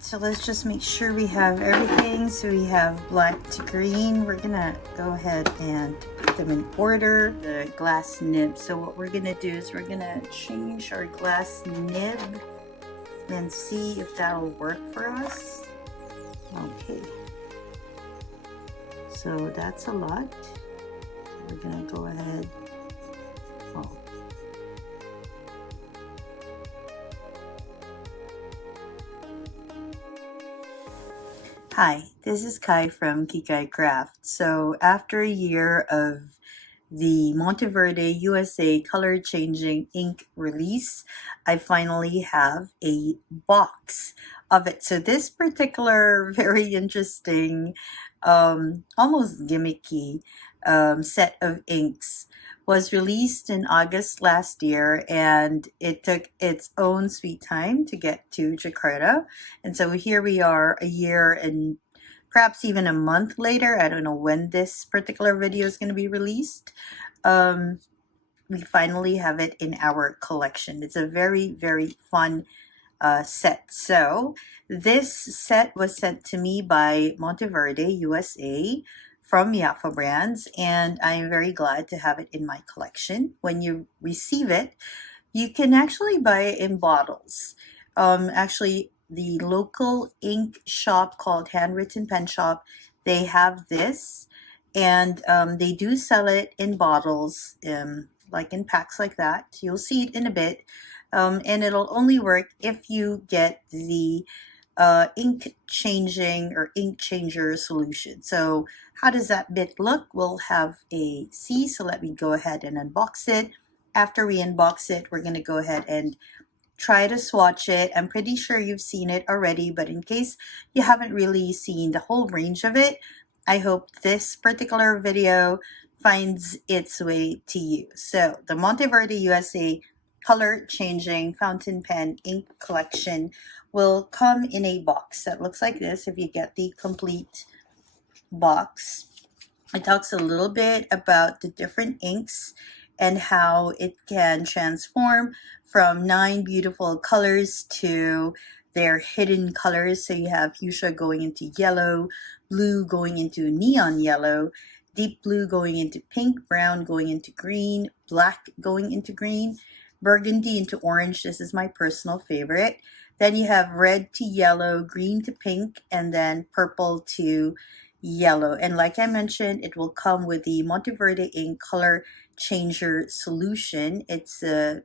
right, so let's just make sure we have everything. So we have black to green. We're gonna go ahead and put them in order. The glass nib. So what we're gonna do is we're gonna change our glass nib and see if that'll work for us. Okay. So that's a lot. We're gonna go ahead. Oh. Hi, this is Kai from Kikai Craft. So after a year of the Monteverde USA color changing ink release, I finally have a box of it. So this particular very interesting, almost gimmicky set of inks was released in August last year, and it took its own sweet time to get to Jakarta. And so here we are a year and perhaps even a month later. I don't know when this particular video is going to be released. We finally have it in our collection. It's a very, very fun set. So this set was sent to me by Monteverde USA from Yafa Brands, and I'm very glad to have it in my collection. When you receive it, you can actually buy it in bottles. Actually, the local ink shop called Handwritten Pen Shop, they have this, and they do sell it in bottles, like in packs like that. You'll see it in a bit, and it'll only work if you get the ink changing or ink changer solution. So how does that bit look? We'll have a see. So let me go ahead and unbox it. After we unbox it, we're going to go ahead and try to swatch it. I'm pretty sure you've seen it already, but in case you haven't really seen the whole range of it, I hope this particular video finds its way to you. So the Monteverde USA color changing fountain pen ink collection will come in a box that looks like this if you get the complete box. It talks a little bit about the different inks and how it can transform from 9 beautiful colors to their hidden colors. So you have fuchsia going into yellow, blue going into neon yellow, deep blue going into pink, brown going into green, black going into green, burgundy into orange. This is my personal favorite. Then you have red to yellow, green to pink, and then purple to yellow. And like I mentioned, it will come with the Monteverde ink color changer solution. It's a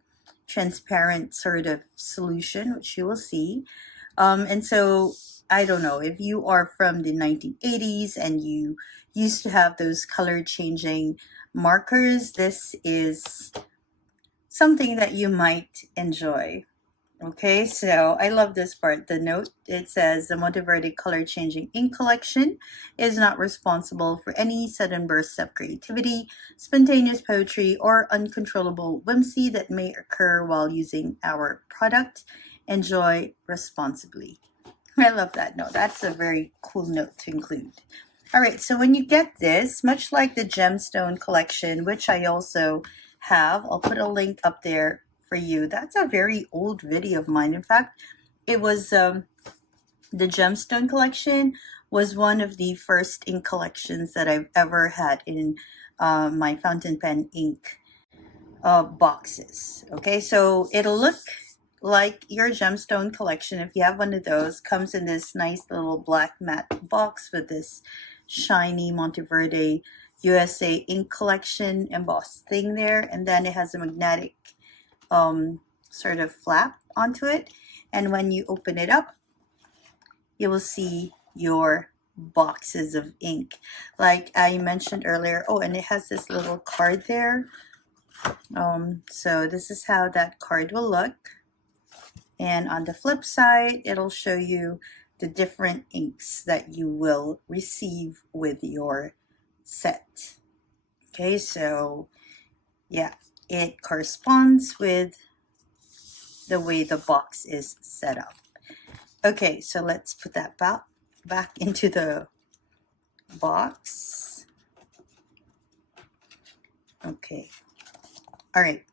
transparent sort of solution, which you will see. And so I don't know if you are from the 1980s and you used to have those color changing markers, this is something that you might enjoy. Okay, so I love this part. The note, it says the Monteverde color changing ink collection is not responsible for any sudden bursts of creativity, spontaneous poetry, or uncontrollable whimsy that may occur while using our product. Enjoy responsibly. I love that note. That's a very cool note to include. All right, so when you get this, much like the gemstone collection, which I also have, I'll put a link up there for you. That's a very old video of mine. In fact, it was the gemstone collection was one of the first ink collections that I've ever had in my fountain pen ink boxes. Okay, so it'll look like your gemstone collection, if you have one of those, comes in this nice little black matte box with this shiny Monteverde USA ink collection embossed thing there, and then it has a magnetic sort of flap onto it, and when you open it up, you will see your boxes of ink like I mentioned earlier. Oh, and it has this little card there. So this is how that card will look. And on the flip side, it'll show you the different inks that you will receive with your set. Okay, so yeah, it corresponds with the way the box is set up. Okay, so let's put that back into the box. Okay, all right.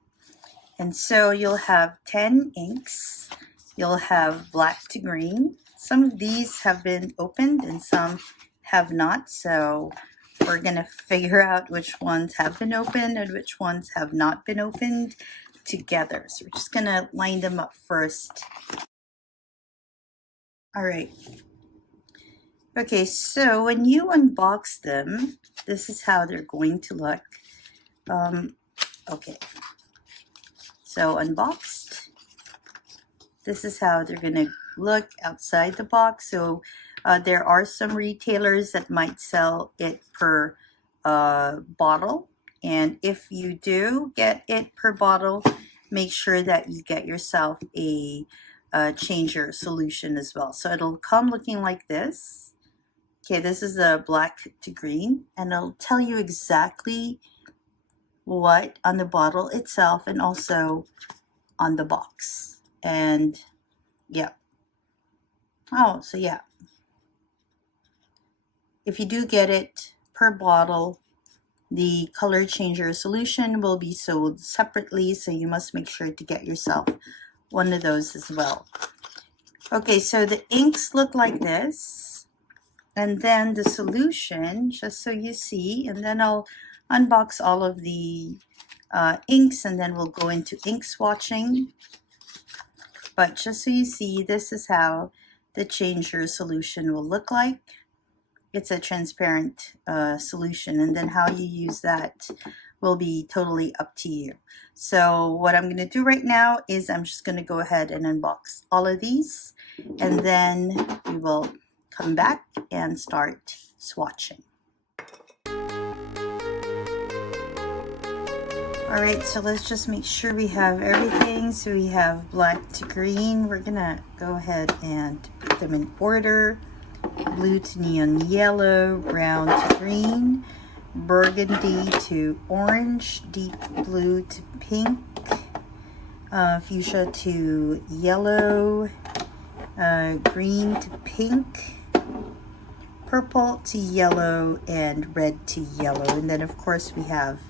And so you'll have 10 inks. You'll have black to green, some of these have been opened and some have not, so we're gonna figure out which ones have been opened and which ones have not been opened together. So we're just gonna line them up first. All right. Okay, so when you unbox them, this is how they're going to look. Okay, so unboxed, this is how they're gonna look outside the box. So there are some retailers that might sell it per bottle, and if you do get it per bottle, make sure that you get yourself a changer solution as well. So it'll come looking like this. Okay, this is the black to green, and it'll tell you exactly what on the bottle itself and also on the box. And yeah. Oh, so yeah. If you do get it per bottle, the color changer solution will be sold separately, so you must make sure to get yourself one of those as well. Okay, so the inks look like this. And then the solution, just so you see, and then I'll unbox all of the inks and then we'll go into ink swatching. But just so you see, this is how the changer solution will look like. It's a transparent solution, and then how you use that will be totally up to you. So what I'm going to do right now is I'm just going to go ahead and unbox all of these, and then we will come back and start swatching. Alright, so let's just make sure we have everything. So we have black to green. We're gonna go ahead and put them in order. Blue to neon yellow, brown to green, burgundy to orange, deep blue to pink, fuchsia to yellow, green to pink, purple to yellow, and red to yellow. And then of course we have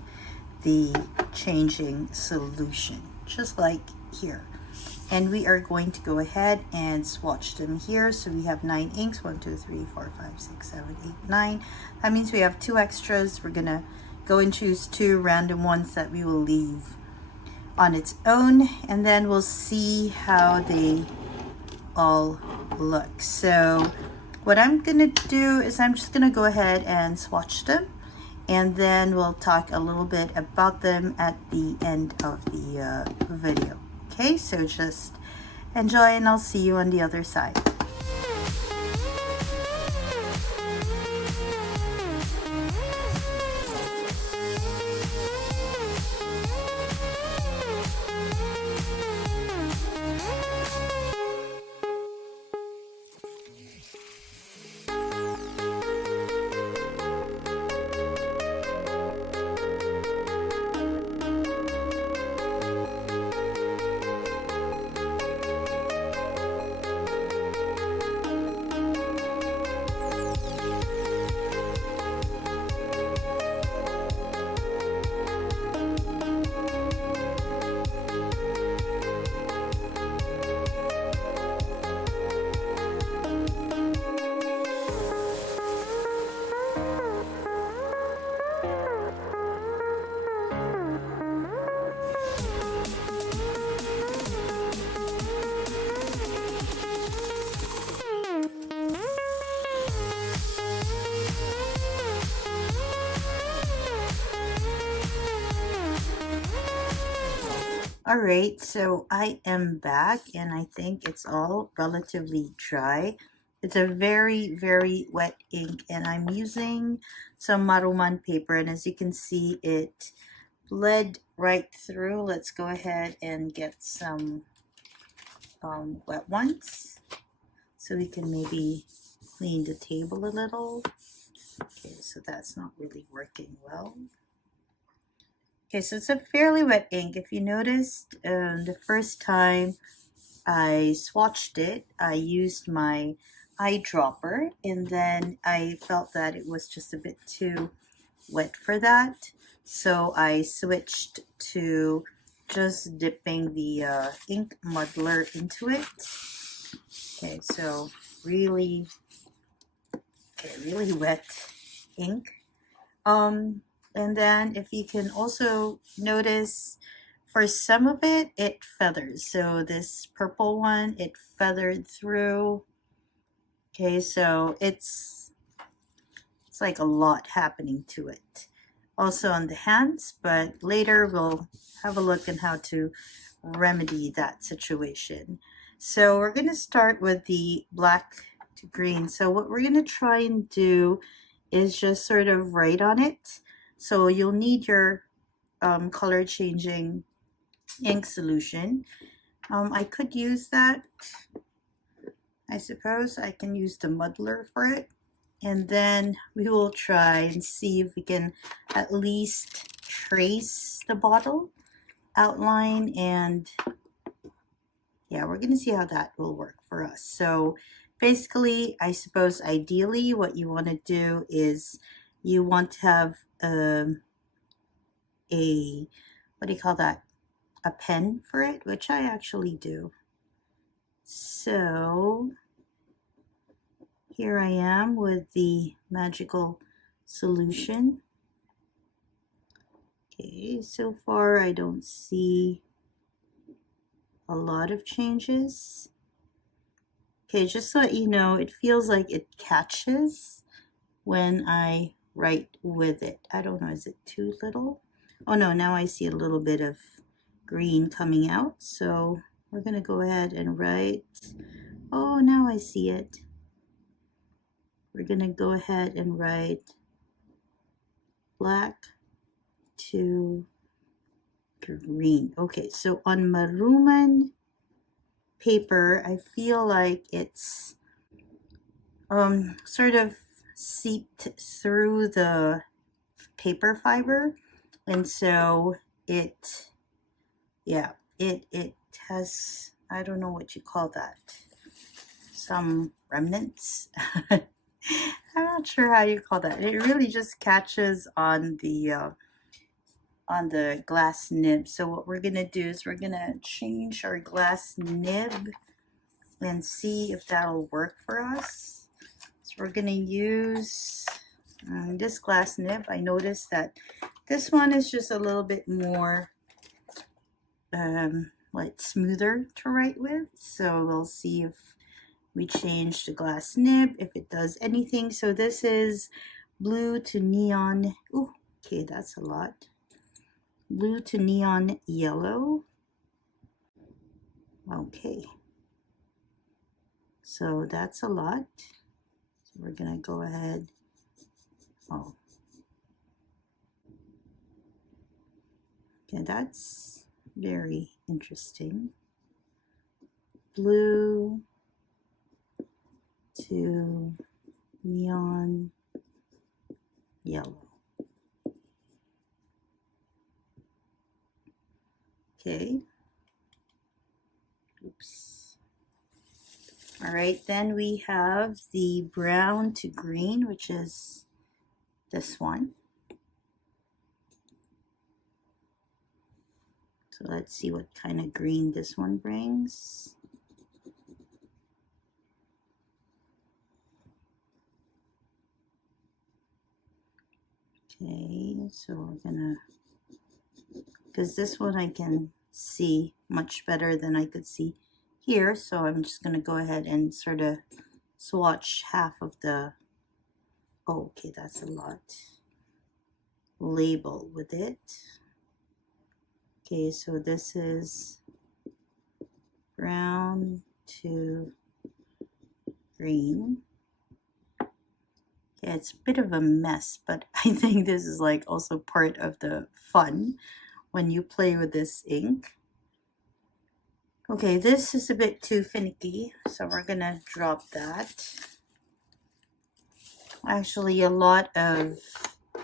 the changing solution, just like here. And we are going to go ahead and swatch them here. So we have 9 inks, 1, 2, 3, 4, 5, 6, 7, 8, 9. That means we have 2 extras. We're gonna go and choose 2 random ones that we will leave on its own, and then we'll see how they all look. So what I'm gonna do is I'm just gonna go ahead and swatch them, and then we'll talk a little bit about them at the end of the video. Okay, so just enjoy and I'll see you on the other side. Alright, so I am back and I think it's all relatively dry. It's a very, very wet ink, and I'm using some Maruman paper, and as you can see, it bled right through. Let's go ahead and get some wet ones so we can maybe clean the table a little. Okay, so that's not really working well. Okay, so it's a fairly wet ink. If you noticed, the first time I swatched it, I used my eyedropper, and then I felt that it was just a bit too wet for that. So I switched to just dipping the ink muddler into it. Okay, so really, really wet ink. And then if you can also notice, for some of it, it feathers. So this purple one, it feathered through. Okay, so it's like a lot happening to it. Also on the hands, but later we'll have a look at how to remedy that situation. So we're going to start with the black to green. So what we're going to try and do is just sort of write on it. So you'll need your color changing ink solution. I could use that. I suppose I can use the muddler for it. And then we will try and see if we can at least trace the bottle outline, and yeah, we're going to see how that will work for us. So basically, I suppose ideally what you want to do is you want to have a what do you call that, a pen for it, which I actually do. So here I am with the magical solution. Okay, so far I don't see a lot of changes. Okay, just so that you know, it feels like it catches when I write with it. I don't know, is it too little? Oh no, now I see a little bit of green coming out. So we're going to go ahead and write. Oh, now I see it. We're going to go ahead and write black to green. Okay, so on maroon paper, I feel like it's sort of seeped through the paper fiber, and so it, yeah, it has, I don't know what you call that, some remnants. I'm not sure how you call that. It really just catches on the glass nib. So what we're gonna do is we're gonna change our glass nib and see if that'll work for us. So we're gonna use this glass nib. I noticed that this one is just a little bit more like smoother to write with. So we'll see if we change the glass nib, if it does anything. So this is blue to neon. Ooh, okay, that's a lot. Blue to neon yellow. Okay, so that's a lot. So we're gonna go ahead. Oh, okay, that's very interesting. Blue to neon yellow. Okay. Oops. All right, then we have the brown to green, which is this one. So let's see what kind of green this one brings. Okay, so we're gonna, because this one I can see much better than I could see here, so I'm just gonna go ahead and sort of swatch half of the, oh, okay, that's a lot, label with it. Okay, so this is brown to green. Yeah, it's a bit of a mess, but I think this is like also part of the fun when you play with this ink. Okay, this is a bit too finicky, so we're gonna drop that. Actually, a lot of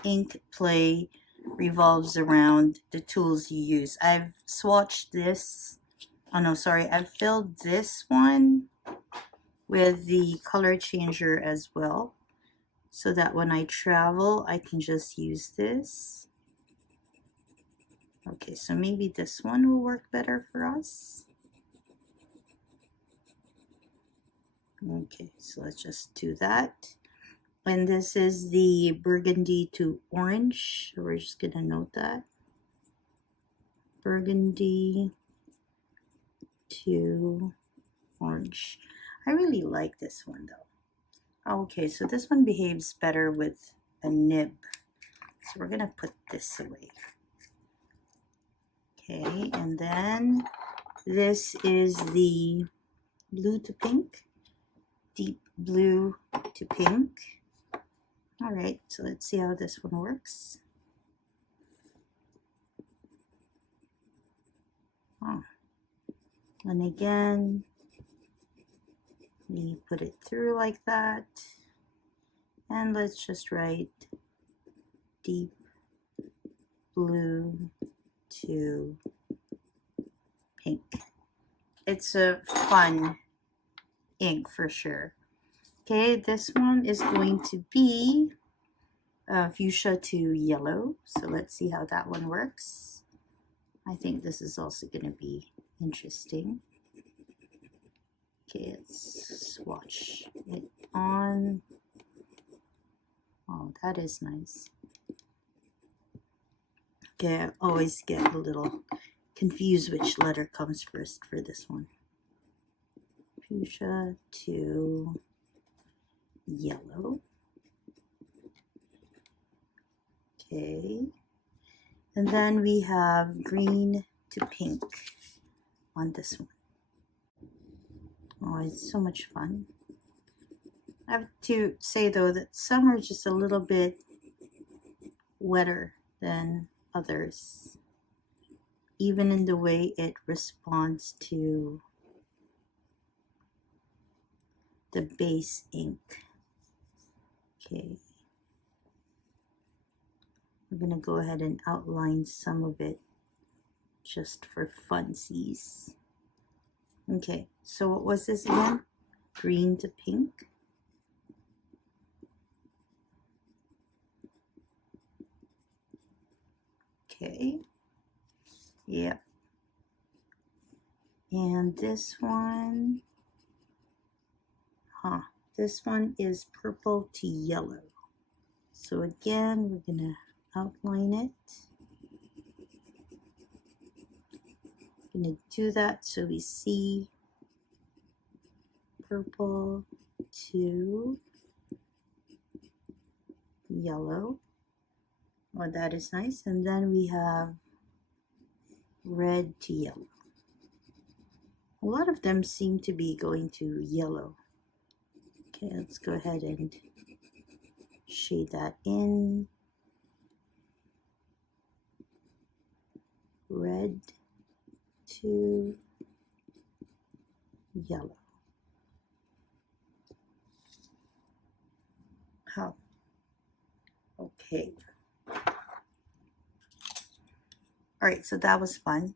ink play revolves around the tools you use. I've swatched this, oh no, sorry, I've filled this one with the color changer as well, so that when I travel, I can just use this. Okay, so maybe this one will work better for us. Okay, so let's just do that. And this is the burgundy to orange. So we're just gonna note that. Burgundy to orange. I really like this one though. Okay, so this one behaves better with a nib. So we're gonna put this away. Okay, and then this is the blue to pink, deep blue to pink. All right, so let's see how this one works. Oh. And again, we put it through like that. And let's just write deep blue to pink. It's a fun ink for sure. Okay, this one is going to be fuchsia to yellow. So let's see how that one works. I think this is also going to be interesting. Okay, let's swatch it on. Oh, that is nice. Okay, I always get a little confused which letter comes first for this one. Fuchsia to yellow. Okay. And then we have green to pink on this one. Oh, it's so much fun. I have to say though that some are just a little bit wetter than others, even in the way it responds to the base ink. Okay. We're going to go ahead and outline some of it just for funsies. Okay, so what was this again? Green to pink. Okay, yeah. And this one, this one is purple to yellow. So again, we're gonna outline it. Gonna do that so we see purple to yellow. Oh, that is nice. And then we have red to yellow. A lot of them seem to be going to yellow. Okay, let's go ahead and shade that in. Red to yellow. How? Okay. All right, so that was fun.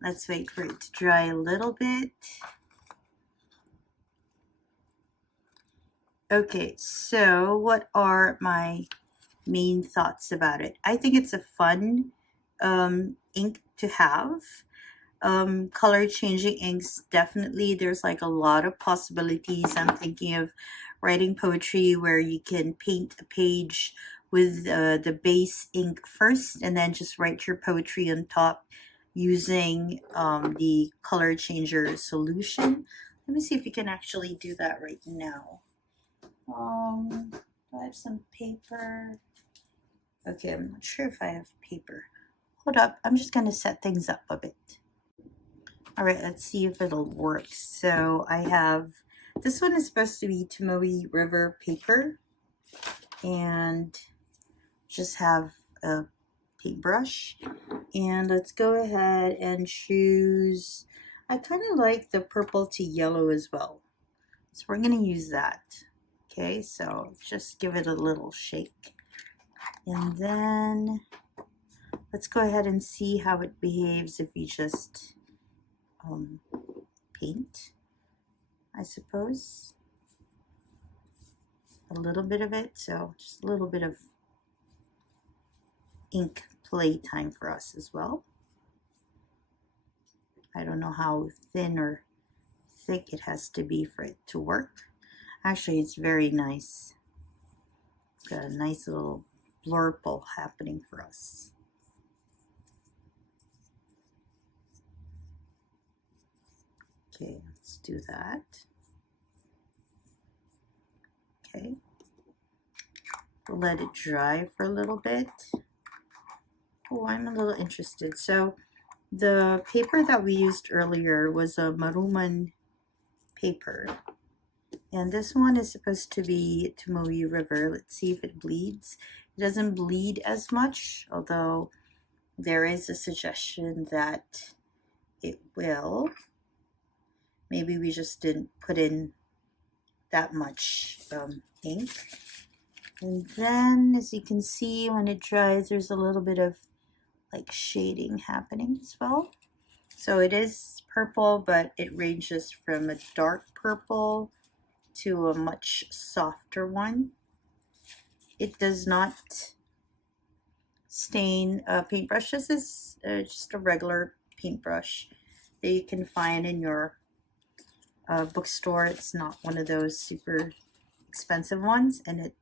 Let's wait for it to dry a little bit. Okay, so what are my main thoughts about it? I think it's a fun ink to have. Color changing inks, definitely there's like a lot of possibilities. I'm thinking of writing poetry where you can paint a page with the base ink first and then just write your poetry on top using the color changer solution. Let me see if you can actually do that right now. Do I have some paper? Okay, I'm not sure if I have paper. Hold up, I'm just gonna set things up a bit. All right, let's see if it'll work. So I have, this one is supposed to be Tomoe River paper, and just have a paintbrush. And let's go ahead and choose, I kind of like the purple to yellow as well. So we're gonna use that. Okay, so just give it a little shake. And then let's go ahead and see how it behaves if we just paint, I suppose. A little bit of it, so just a little bit of ink play time for us as well. I don't know how thin or thick it has to be for it to work. Actually, it's very nice. It's got a nice little blurple happening for us. Okay, let's do that. Okay, we'll let it dry for a little bit. Oh, I'm a little interested. So the paper that we used earlier was a Maruman paper. And this one is supposed to be Tumoe River. Let's see if it bleeds. It doesn't bleed as much, although there is a suggestion that it will. Maybe we just didn't put in that much ink. And then, as you can see, when it dries, there's a little bit of like shading happening as well. So it is purple, but it ranges from a dark purple to a much softer one. It does not stain a paintbrush. This is just a regular paintbrush that you can find in your bookstore. It's not one of those super expensive ones, and it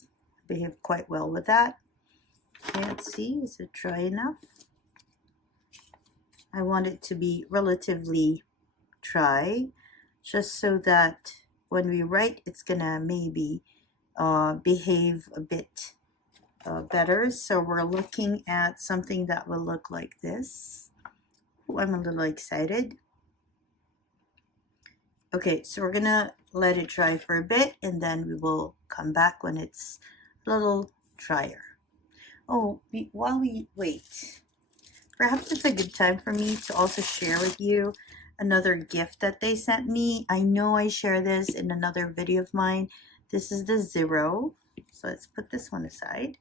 behaved quite well with that. Okay, let's see, is it dry enough? I want it to be relatively dry, just so that when we write, it's gonna maybe behave a bit better. So we're looking at something that will look like this. Ooh, I'm a little excited. Okay, so we're gonna let it dry for a bit, and then we will come back when it's a little drier. Oh, while we wait, perhaps it's a good time for me to also share with you another gift that they sent me. I know I share this in another video of mine. This is the Zero. So let's put this one aside.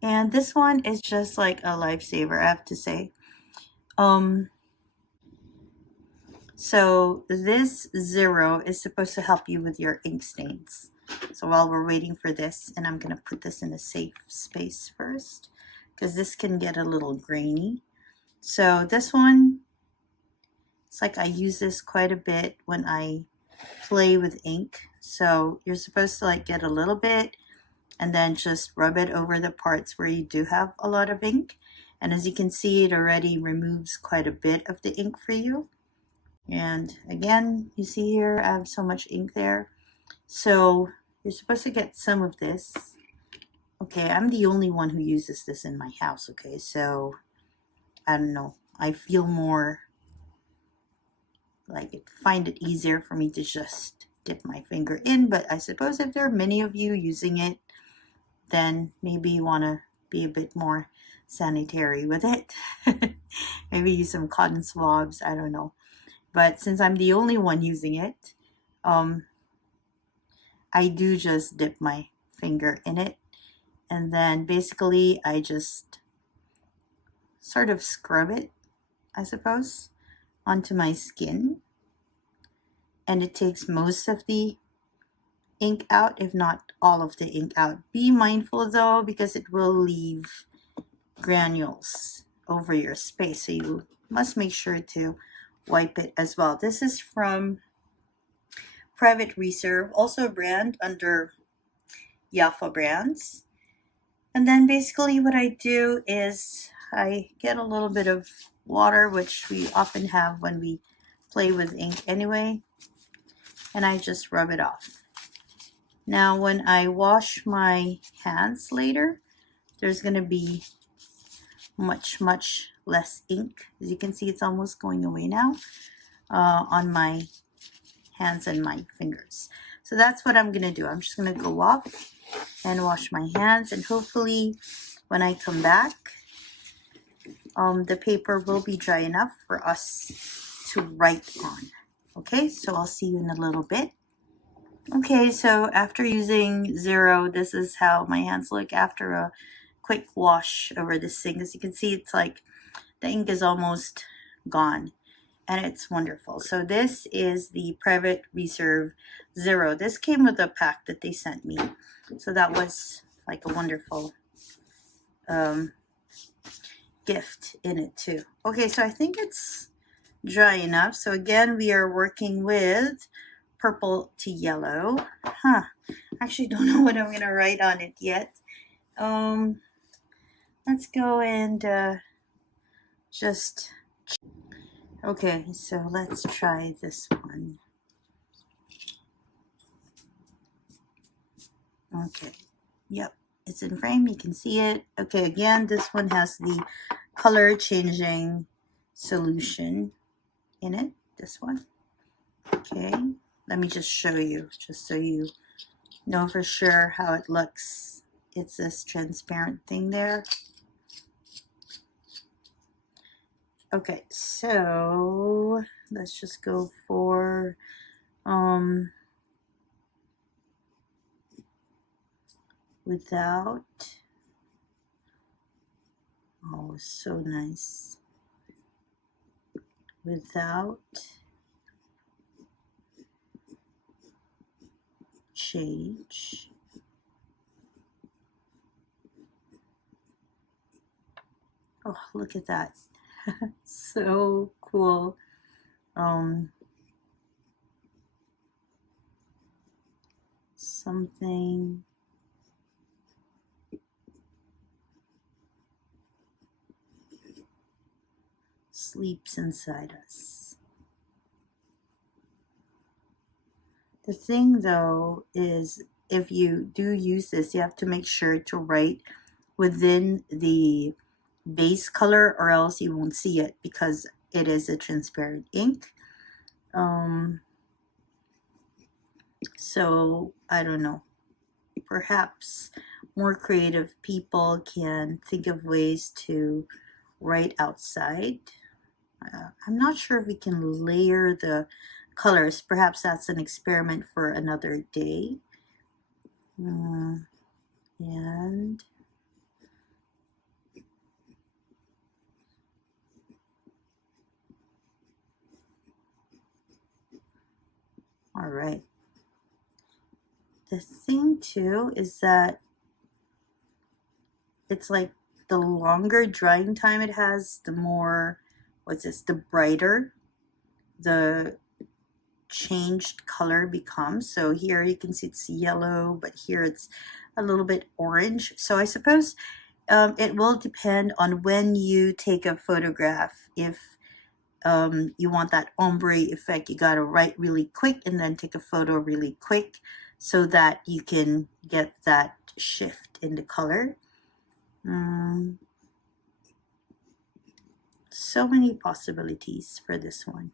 And this one is just like a lifesaver, I have to say. So this Zero is supposed to help you with your ink stains. So while we're waiting for this, and I'm going to put this in a safe space first, because this can get a little grainy. So this one, it's like I use this quite a bit when I play with ink. So you're supposed to like get a little bit and then just rub it over the parts where you do have a lot of ink. And as you can see, it already removes quite a bit of the ink for you. And again, you see here, I have so much ink there. So you're supposed to get some of this. Okay, I'm the only one who uses this in my house, okay? So, I don't know. I feel more like find it easier for me to just dip my finger in. But I suppose if there are many of you using it, then maybe you want to be a bit more sanitary with it. Maybe use some cotton swabs, I don't know. But since I'm the only one using it, I do just dip my finger in it. And then basically I just sort of scrub it, I suppose, onto my skin. And it takes most of the ink out, if not all of the ink out. Be mindful though, because it will leave granules over your space. So you must make sure to wipe it as well. This is from Private Reserve, also a brand under Yafa Brands. And then basically what I do is I get a little bit of water, which we often have when we play with ink anyway, and I just rub it off. Now when I wash my hands later, there's going to be much less ink. As you can see, it's almost going away now on my hands and my fingers. So that's what I'm going to do. I'm just going to go off and wash my hands, and hopefully when I come back, the paper will be dry enough for us to write on. Okay, so I'll see you in a little bit. Okay, so after using Zero, this is how my hands look after a quick wash over this thing. As you can see, it's like the ink is almost gone, and it's wonderful. So this is the Private Reserve Zero. This came with a pack that they sent me, so that was like a wonderful gift in it too. Okay, so I think it's dry enough. So again, we are working with purple to yellow. Actually don't know what I'm going to write on it yet. Let's go and just... Okay, so let's try this one. Okay, yep, it's in frame, you can see it. Okay, again, this one has the color changing solution in it, this one. Okay, let me just show you, just so you know for sure how it looks. It's this transparent thing there. Okay, so let's just go for without. Oh, so nice. Without change. Oh, look at that. So cool. Something sleeps inside us. The thing though is, if you do use this, you have to make sure to write within the base color, or else you won't see it because it is a transparent ink. So I don't know, perhaps more creative people can think of ways to write outside. I'm not sure if we can layer the colors. Perhaps that's an experiment for another day. And all right. The thing too is that it's like the longer drying time it has, the more, the brighter the changed color becomes. So here you can see it's yellow, but here it's a little bit orange. So I suppose it will depend on when you take a photograph. If you want that ombre effect, you got to write really quick and then take a photo really quick so that you can get that shift in the color. So many possibilities for this one.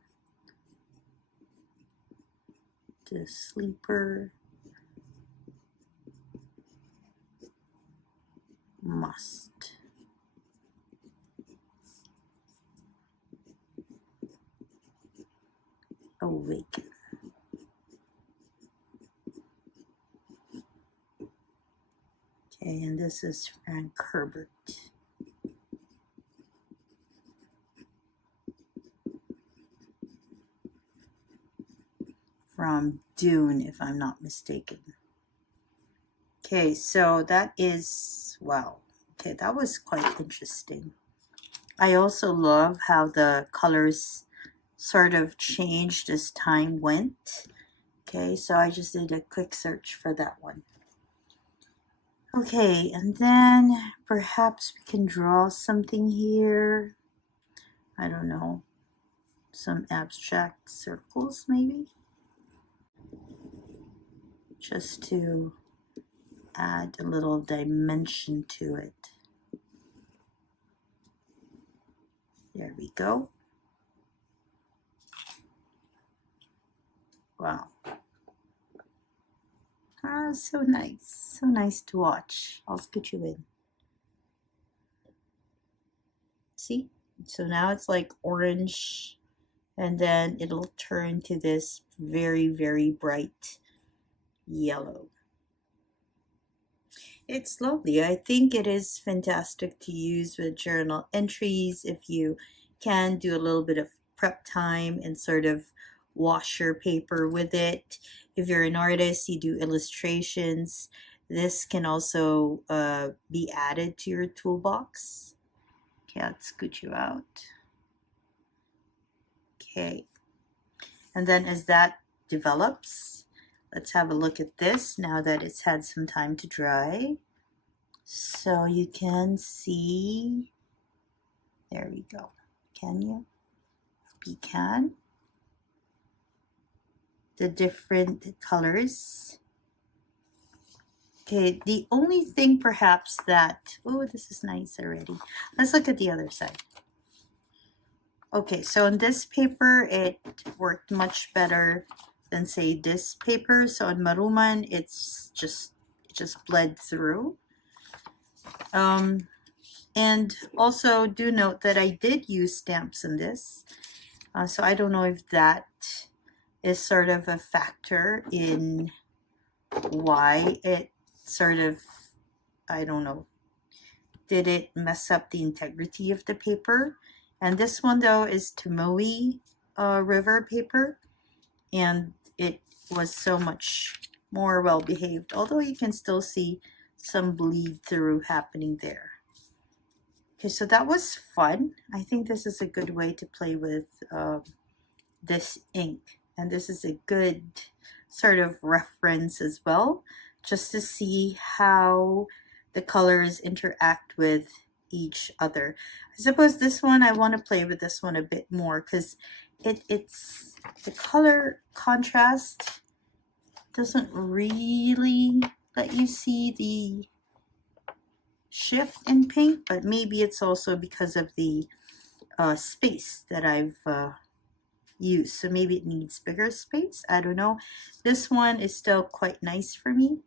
The sleeper must awaken. Okay, and this is Frank Herbert. From Dune, if I'm not mistaken. Okay, so that is, wow. Okay, that was quite interesting. I also love how the colors sort of changed as time went. Okay, so I just did a quick search for that one. Okay, and then perhaps we can draw something here. I don't know, some abstract circles maybe, just to add a little dimension to it. There we go. Wow. So nice. So nice to watch. I'll scoot you in. See? So now it's like orange, and then it'll turn to this very, very bright yellow. It's lovely. I think it is fantastic to use with journal entries if you can do a little bit of prep time and sort of wash your paper with it. If you're an artist, you do illustrations. This can also be added to your toolbox. Okay, let's scoot you out. Okay. And then as that develops. Let's have a look at this now that it's had some time to dry. So you can see, there we go. Can you? You can. The different colors. Okay, the only thing perhaps that, oh, this is nice already. Let's look at the other side. Okay, so on this paper, it worked much better than say this paper. So on Maruman, it just bled through. And also do note that I did use stamps in this. So I don't know if that is sort of a factor in why it sort of, I don't know, did it mess up the integrity of the paper. And this one though is Tomoe River paper, and it was so much more well behaved, although you can still see some bleed through happening there. Okay, so that was fun. I think this is a good way to play with this ink, and this is a good sort of reference as well, just to see how the colors interact with each other. I suppose this one, I want to play with this one a bit more because it's the color contrast doesn't really let you see the shift in paint, but maybe it's also because of the space that I've used. So maybe it needs bigger space. I don't know. This one is still quite nice for me,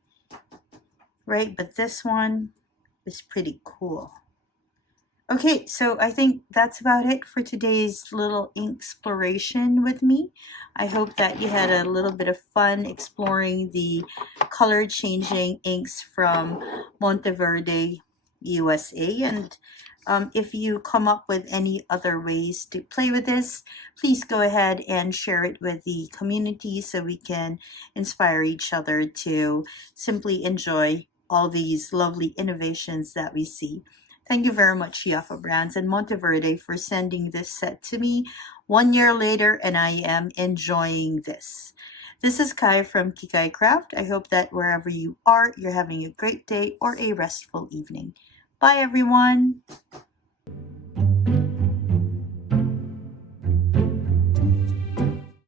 right? But this one is pretty cool. Okay, so I think that's about it for today's little ink exploration with me. I hope that you had a little bit of fun exploring the color changing inks from Monteverde USA. And if you come up with any other ways to play with this, please go ahead and share it with the community so we can inspire each other to simply enjoy all these lovely innovations that we see. Thank you very much, Yafa Brands and Monteverde, for sending this set to me 1 year later, and I am enjoying this. This is Kai from Kikai Craft. I hope that wherever you are, you're having a great day or a restful evening. Bye, everyone.